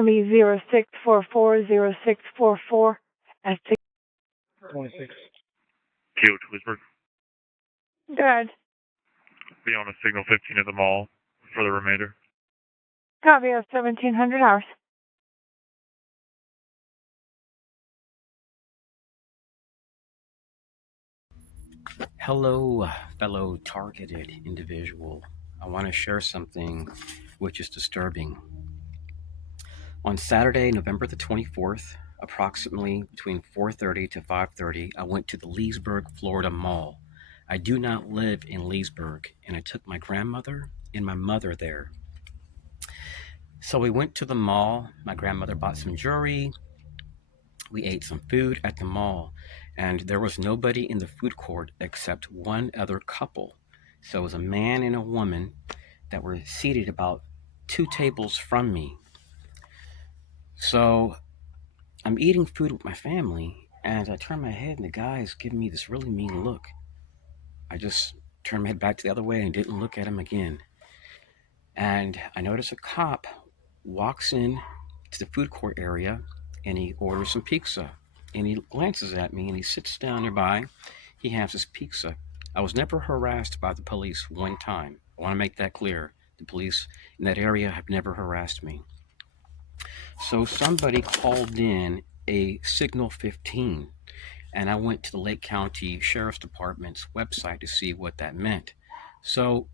going to be 06440644 at 26. Kilo to Leesberg. Good. Be on a signal 15 at the mall for the remainder. Copy of 1700 hours. Hello, fellow targeted individual. I want to share something which is disturbing. On Saturday, November the 24th, approximately between 4:30 to 5:30, I went to the Leesberg, Florida mall. I do not live in Leesberg, and I took my grandmother and my mother there. So we went to the mall. My grandmother bought some jewelry. We ate some food at the mall, and there was nobody in the food court except one other couple. So it was a man and a woman that were seated about 2 tables from me. So I'm eating food with my family, and I turn my head, and the guy is giving me this really mean look. I just turned my head back to the other way and didn't look at him again. And I notice a cop walks in to the food court area, and he orders some pizza. And he glances at me, and he sits down nearby. He has his pizza. I was never harassed by the police one time. I want to make that clear. The police in that area have never harassed me. So somebody called in a Signal 15, and I went to the Lake County Sheriff's Department's website to see what that meant. So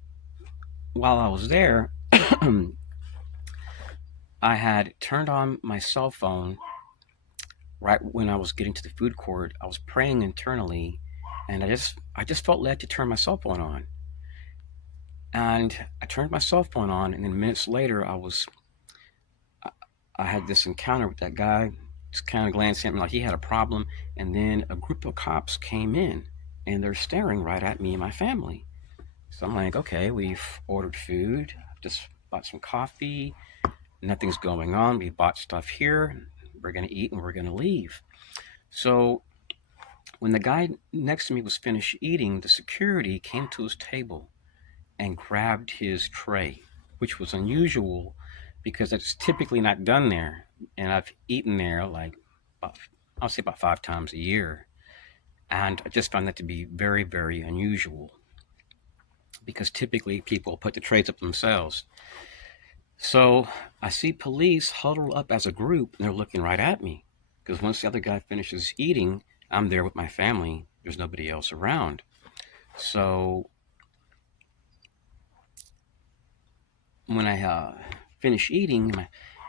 while I was there, I had turned on my cell phone right when I was getting to the food court. I was praying internally, and I just felt led to turn my cell phone on. And I turned my cell phone on, and then minutes later, I had this encounter with that guy, just kind of glancing at me like he had a problem. And then a group of cops came in, and they're staring right at me and my family. So I'm like, okay, we've ordered food, just bought some coffee, nothing's going on. We bought stuff here, we're going to eat and we're going to leave. So when the guy next to me was finished eating, the security came to his table and grabbed his tray, which was unusual because it's typically not done there. And I've eaten there I'll say about 5 times a year. And I just found that to be very, very unusual because typically people put the trays up themselves. So I see police huddled up as a group, and they're looking right at me because once the other guy finishes eating, I'm there with my family. There's nobody else around. So when I finish eating,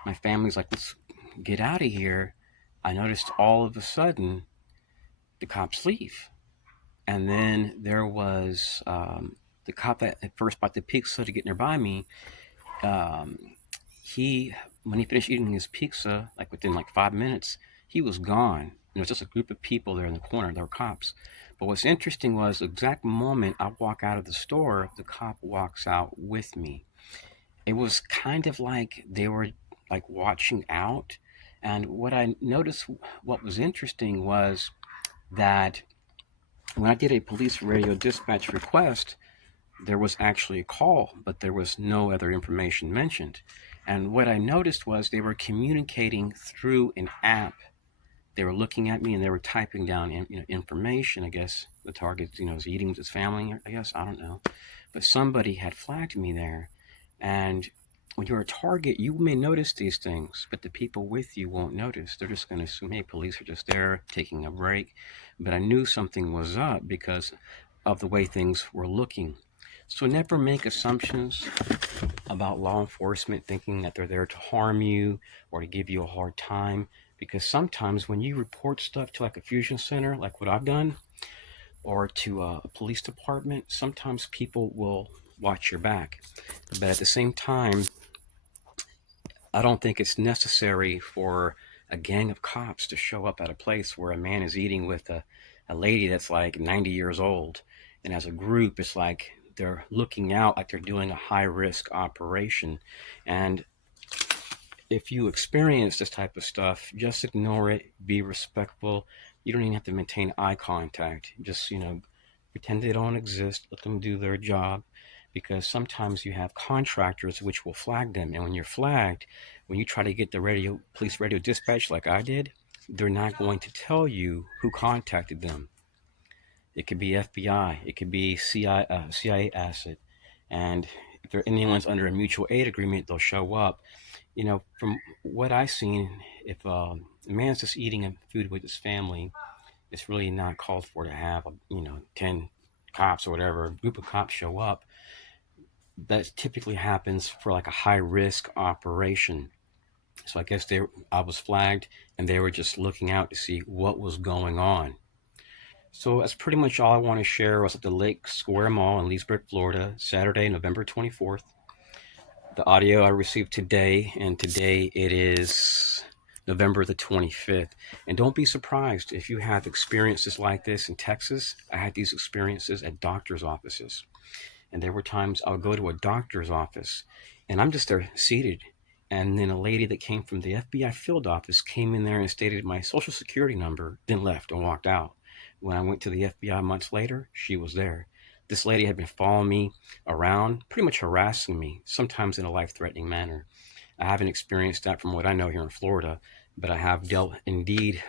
my family's like, let's get out of here. I noticed all of a sudden the cops leave. And then there was the cop that at first bought the pizza to get nearby me. When he finished eating his pizza, like within 5 minutes, he was gone. There was just a group of people there in the corner. There were cops. But what's interesting was the exact moment I walk out of the store, the cop walks out with me. It was kind of like they were watching out. And what I noticed, what was interesting was that when I did a police radio dispatch request, there was actually a call, but there was no other information mentioned. And what I noticed was they were communicating through an app. They were looking at me and they were typing down information. I guess the target, is eating with his family. I guess, I don't know. But somebody had flagged me there. And when you're a target, you may notice these things, but the people with you won't notice. They're just going to assume, hey, police are just there taking a break. But I knew something was up because of the way things were looking. So never make assumptions about law enforcement thinking that they're there to harm you or to give you a hard time. Because sometimes when you report stuff to a fusion center, like what I've done, or to a police department, sometimes people will watch your back. But at the same time, I don't think it's necessary for a gang of cops to show up at a place where a man is eating with a lady that's 90 years old. And as a group, it's like they're looking out like they're doing a high-risk operation. And if you experience this type of stuff, just ignore it, be respectful. You don't even have to maintain eye contact. Just, pretend they don't exist, let them do their job. because sometimes you have contractors which will flag them. And when you're flagged, when you try to get the police radio dispatch like I did, they're not going to tell you who contacted them. It could be FBI, it could be CIA asset. And if anyone's under a mutual aid agreement, they'll show up. From what I've seen, if a man's just eating food with his family, it's really not called for to have 10 cops or whatever, a group of cops show up. That typically happens for like a high risk operation. So I guess I was flagged, and they were just looking out to see what was going on. So that's pretty much all I want to share. I was at the Lake Square Mall in Leesberg, Florida, Saturday, November 24th. The audio I received today, and today it is November the 25th. And don't be surprised if you have experiences like this in Texas. I had these experiences at doctor's offices. And there were times I would go to a doctor's office and I'm just there seated. And then a lady that came from the FBI field office came in there and stated my social security number, then left and walked out. When I went to the FBI months later, she was there. This lady had been following me around, pretty much harassing me, sometimes in a life-threatening manner. I haven't experienced that from what I know here in Florida, but I have dealt indeed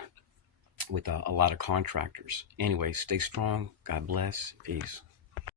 with a lot of contractors. Anyway, stay strong. God bless. Peace.